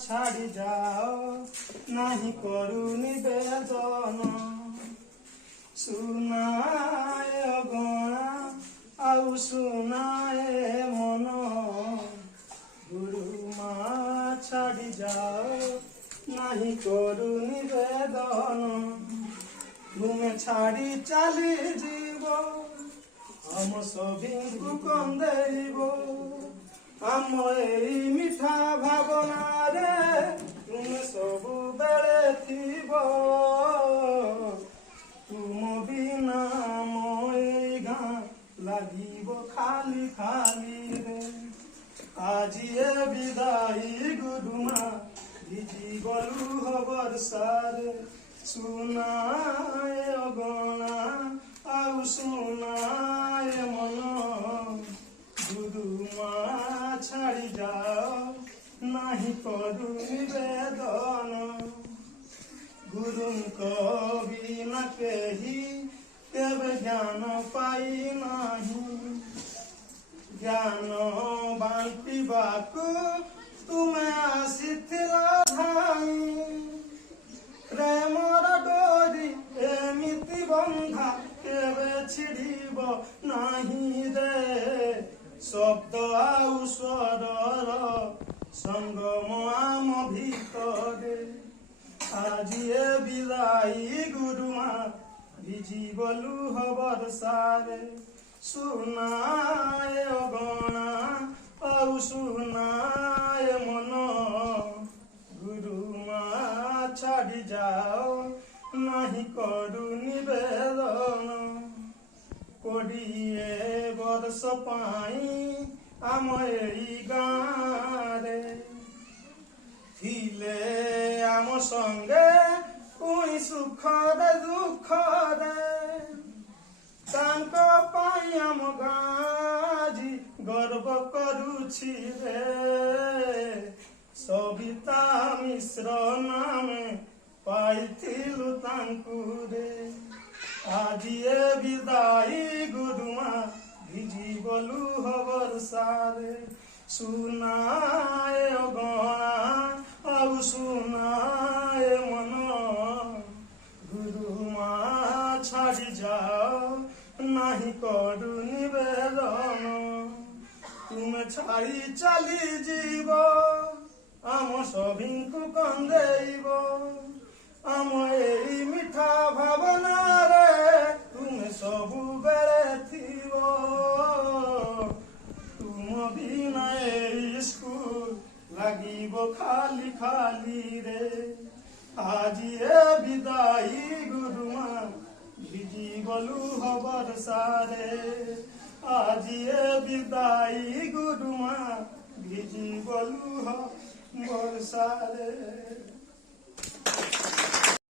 छाड़ी जाओ नहीं करू निवेदन सुनाए अगणा आउ सुनाए मन गुरुमा छाड़ी जाओ नहीं करू निवेदन तुमे छाड़ी चली जीव हम सभी कंदेब आम एई मिठा भावना रे तुम सबु बेले थीब तुम बिना मोई गाँ लागिब खाली खाली रे आज ये विदाई गुरुमा भिजी गलु बरसारे सुनाए अगणा आउ सुनाए मन गुरुमा छाड़ी जाओ नहीं करू निवेदन गुरुଙ୍କ बिना केही तेबे ज्ञान पाई नहीं ज्ञान बांटिबाकू तुमे आसीथिला धाई प्रेमर डोरी एमिति बंधा केबे छिड़ीब नहीं रे शब्द आउ स्वरर संगम आम भितरे आज ये विदाई गुरुमा भिजी गलु बरसारे सुनाए अगणा आउ सुनाए मन गुरुमा छाड़ी जाओ नहीं करू निवेदन कोड़िए वर्ष पाई आम एई गाँरे थिले आम संगे कोई सुख रे दुख रे तांको पाई आम गाजी गर्व करुछि रे सविता मिश्र नामे पाइथिलु तांकु रे आज ये विदाई गुरुमा भिजी गलु बरसारे सुनाए अगणा आउ सुनाए मन गुरुमा छाड़ी जाओ नहीं करू निवेदन तुमे छाड़ी चली जीव आम सभी कंदेब आम एई मिठा भावना रे तुमे सबु बेले थीब तुम बिना एई स्कूल लागिब खाली खाली रे आज ये विदाई गुरुमा भिजी गलु बरसारे आज ये विदाई गुरुमा भिजी गलु बरसारे।